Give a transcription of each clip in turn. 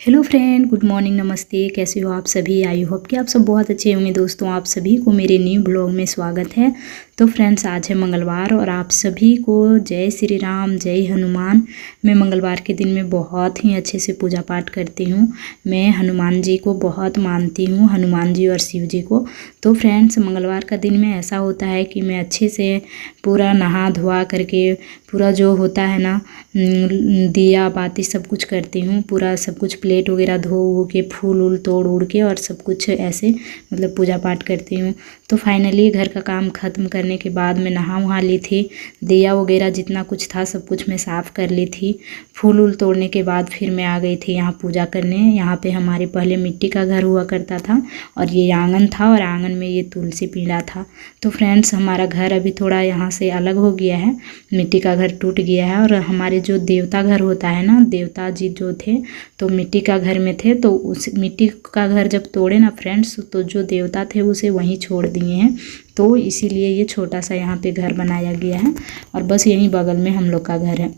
Hello friend, good morning, नमस्ते। कैसे हो आप सभी? आई होप कि आप सब बहुत अच्छे होंगे। दोस्तों, आप सभी को मेरे न्यू ब्लॉग में स्वागत है। तो फ्रेंड्स, आज है मंगलवार और आप सभी को जय श्री राम, जय हनुमान। मैं मंगलवार के दिन में बहुत ही अच्छे से पूजा पाठ करती हूँ। मैं हनुमान जी को बहुत मानती हूँ, हनुमान जी और शिव जी को। तो फ्रेंड्स, मंगलवार का दिन में ऐसा होता है कि मैं अच्छे से पूरा नहा धोआ करके पूरा जो होता है ना, दिया बाती सब कुछ करती हूँ। पूरा सब कुछ प्लेट वगैरह धो वो के फूल उल तोड़ उड़ के और सब कुछ ऐसे मतलब पूजा पाठ करती हूँ। तो फाइनली घर का काम ख़त्म करने के बाद मैं नहा वहा ली थी। दिया वगैरह जितना कुछ था सब कुछ मैं साफ़ कर ली थी। फूल उल तोड़ने के बाद फिर मैं आ गई थी यहाँ पूजा करने। यहाँ पे हमारे पहले मिट्टी का घर हुआ करता था और ये आंगन था और आंगन में ये तुलसी पीढ़ा था। तो फ्रेंड्स, हमारा घर अभी थोड़ा यहाँ से अलग हो गया है, मिट्टी का घर टूट गया है। और हमारे जो देवता घर होता है ना, देवता जी जो थे तो मिट्टी का घर में थे, तो उस मिट्टी का घर जब तोड़े ना फ्रेंड्स, तो जो देवता थे उसे वहीं छोड़ दिए हैं। तो इसीलिए ये छोटा सा यहाँ पे घर बनाया गया है और बस यहीं बगल में हम लोग का घर है।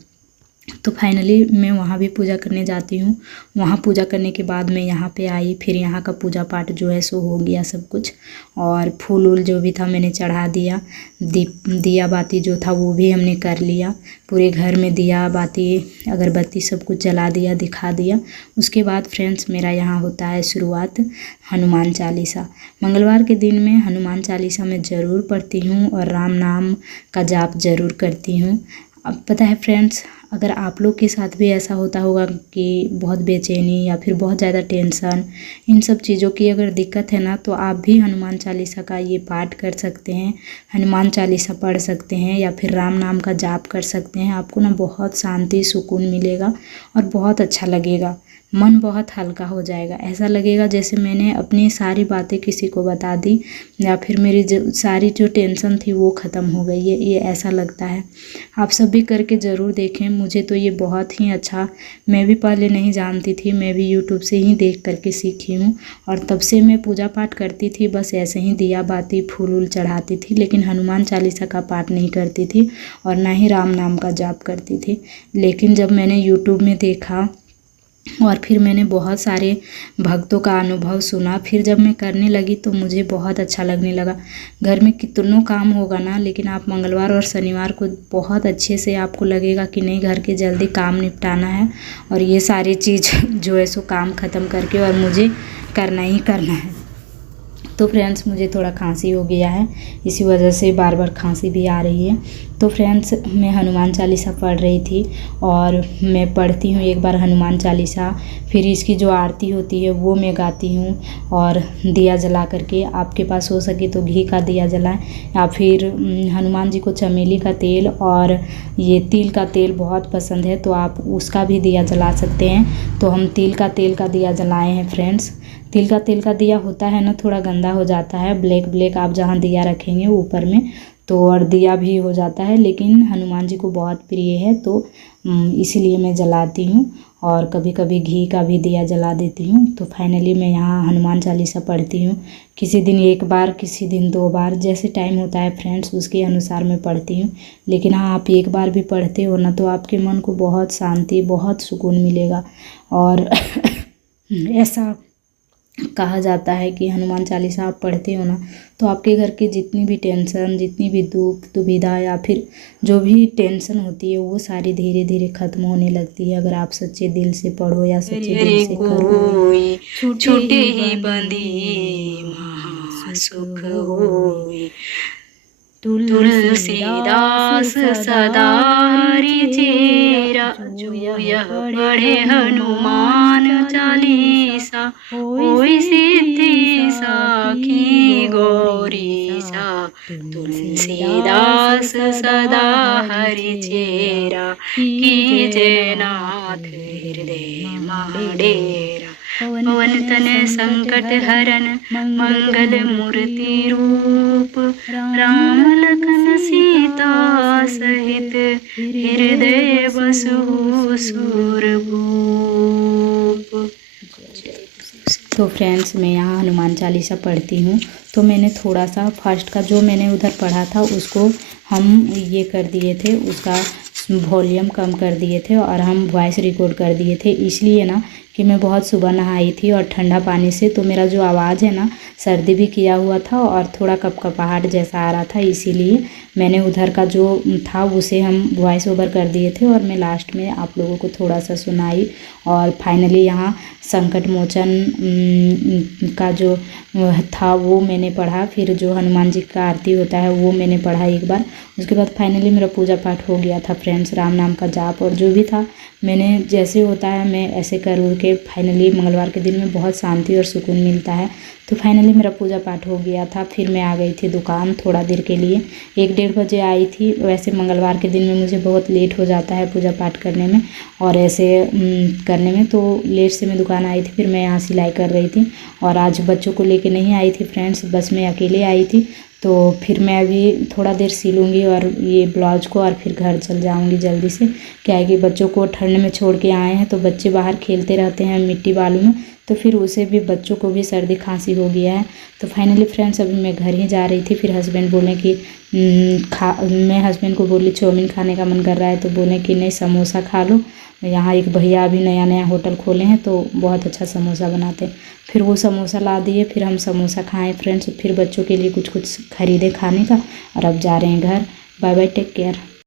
तो फाइनली मैं वहाँ भी पूजा करने जाती हूँ। वहाँ पूजा करने के बाद मैं यहाँ पे आई, फिर यहाँ का पूजा पाठ जो है सो हो गया सब कुछ। और फूल उल जो भी था मैंने चढ़ा दिया। दिया बाती जो था वो भी हमने कर लिया। पूरे घर में दिया बाती अगरबत्ती सब कुछ जला दिया, दिखा दिया। उसके बाद फ्रेंड्स, मेरा यहाँ होता है शुरुआत हनुमान चालीसा। मंगलवार के दिन में हनुमान चालीसा मैं ज़रूर पढ़ती हूँ और राम नाम का जाप ज़रूर करती हूँ। अब पता है फ्रेंड्स, अगर आप लोग के साथ भी ऐसा होता होगा कि बहुत बेचैनी या फिर बहुत ज़्यादा टेंशन, इन सब चीज़ों की अगर दिक्कत है ना, तो आप भी हनुमान चालीसा का ये पाठ कर सकते हैं। हनुमान चालीसा पढ़ सकते हैं या फिर राम नाम का जाप कर सकते हैं। आपको ना बहुत शांति सुकून मिलेगा और बहुत अच्छा लगेगा। मन बहुत हल्का हो जाएगा। ऐसा लगेगा जैसे मैंने अपनी सारी बातें किसी को बता दी या फिर मेरी सारी जो टेंशन थी वो ख़त्म हो गई है, ये ऐसा लगता है। आप सब भी करके ज़रूर देखें। मुझे तो ये बहुत ही अच्छा, मैं भी पहले नहीं जानती थी, मैं भी यूट्यूब से ही देख करके सीखी हूँ और तब से मैं पूजा पाठ करती थी। बस ऐसे ही दिया बाती फूल उल चढ़ाती थी, लेकिन हनुमान चालीसा का पाठ नहीं करती थी और ना ही राम नाम का जाप करती थी। लेकिन जब मैंने यूट्यूब में देखा और फिर मैंने बहुत सारे भक्तों का अनुभव सुना, फिर जब मैं करने लगी तो मुझे बहुत अच्छा लगने लगा। घर में कितनों काम होगा ना, लेकिन आप मंगलवार और शनिवार को बहुत अच्छे से आपको लगेगा कि नहीं, घर के जल्दी काम निपटाना है और ये सारी चीज़ जो है सो काम ख़त्म करके और मुझे करना ही करना है। तो फ्रेंड्स, मुझे थोड़ा खांसी हो गया है, इसी वजह से बार बार खांसी भी आ रही है। तो फ्रेंड्स, मैं हनुमान चालीसा पढ़ रही थी और मैं पढ़ती हूँ एक बार हनुमान चालीसा, फिर इसकी जो आरती होती है वो मैं गाती हूँ और दिया जला करके, आपके पास हो सके तो घी का दिया जलाएं या फिर हनुमान जी को चमेली का तेल और ये तिल का तेल बहुत पसंद है तो आप उसका भी दिया जला सकते हैं। तो हम तिल का तेल का दिया जलाए हैं फ्रेंड्स। तिल का तेल का दिया होता है ना, थोड़ा गंदा हो जाता है, ब्लैक ब्लैक आप जहाँ दिया रखेंगे ऊपर में तो और दिया भी हो जाता है, लेकिन हनुमान जी को बहुत प्रिय है तो इसीलिए मैं जलाती हूँ और कभी कभी घी का भी दिया जला देती हूँ। तो फाइनली मैं यहाँ हनुमान चालीसा पढ़ती हूँ। किसी दिन एक बार, किसी दिन 2 बार, जैसे टाइम होता है फ्रेंड्स उसके अनुसार मैं पढ़ती हूँ। लेकिन हाँ, आप एक बार भी पढ़ते हो ना तो आपके मन को बहुत शांति, बहुत सुकून मिलेगा। और ऐसा कहा जाता है कि हनुमान चालीसा आप पढ़ते हो ना तो आपके घर की जितनी भी टेंशन, जितनी भी दुख दुविधा या फिर जो भी टेंशन होती है वो सारी धीरे धीरे ख़त्म होने लगती है, अगर आप सच्चे दिल से पढ़ो या सच्चे दिल से करो। छूटे ही बंदी महासुख होई, तुलसीदास सदा रिचेरा, जो यह पढ़े हनुमान चालीसा, होई सिद्धि साखी गौरीसा। तुलसीदास सदा हरिचेरा, कीजे नाथ हृदय माडेरा। पवन तन संकट हरन मंगल मूर्ति रूप, राम लखन सीता सहित हृदय बसु सूरभूप। तो फ्रेंड्स, मैं यहाँ हनुमान चालीसा पढ़ती हूँ तो मैंने थोड़ा सा फर्स्ट का जो मैंने उधर पढ़ा था उसको हम ये कर दिए थे, उसका वॉल्यूम कम कर दिए थे और हम वॉइस रिकॉर्ड कर दिए थे, इसलिए ना कि कि मैं बहुत सुबह नहाई थी और ठंडा पानी से, तो मेरा जो आवाज़ है ना सर्दी भी किया हुआ था और थोड़ा कपकपाहट जैसा आ रहा था, इसीलिए मैंने उधर का जो था उसे हम वॉइस ओवर कर दिए थे और मैं लास्ट में आप लोगों को थोड़ा सा सुनाई। और फाइनली यहाँ संकट मोचन का जो था वो मैंने पढ़ा, फिर जो हनुमान जी का आरती होता है वो मैंने पढ़ा एक बार। उसके बाद फाइनली मेरा पूजा पाठ हो गया था फ्रेंड्स, राम नाम का जाप और जो भी था मैंने जैसे होता है मैं ऐसे कर के फाइनली मंगलवार के दिन में बहुत शांति और सुकून मिलता है। तो फाइनली मेरा पूजा पाठ हो गया था। फिर मैं आ गई थी दुकान थोड़ा देर के लिए, 1-1:30 बजे आई थी। वैसे मंगलवार के दिन में मुझे बहुत लेट हो जाता है पूजा पाठ करने में और ऐसे करने में, तो लेट से मैं दुकान आई थी। फिर मैं यहाँ सिलाई कर रही थी और आज बच्चों को लेके नहीं आई थी फ्रेंड्स, बस मैं अकेले आई थी। तो फिर मैं अभी थोड़ा देर सिलूँगी और ये ब्लाउज को और फिर घर चल जाऊँगी जल्दी से। क्या है कि बच्चों को ठंड में छोड़ के आए हैं तो बच्चे बाहर खेलते रहते हैं मिट्टी बालू में, तो फिर उसे भी बच्चों को भी सर्दी खांसी हो गया है। तो फाइनली फ्रेंड्स अभी मैं घर ही जा रही थी। फिर हस्बैंड बोले कि मैं हस्बैंड को बोली चाउमीन खाने का मन कर रहा है, तो बोले कि नहीं समोसा खा लो, यहाँ एक भैया अभी नया नया होटल खोले हैं तो बहुत अच्छा समोसा बनाते हैं। फिर वो समोसा ला दिए, फिर हम समोसा खाएं फ्रेंड्स, फिर बच्चों के लिए कुछ कुछ खरीदे खाने का और अब जा रहे हैं घर। Bye bye, take care.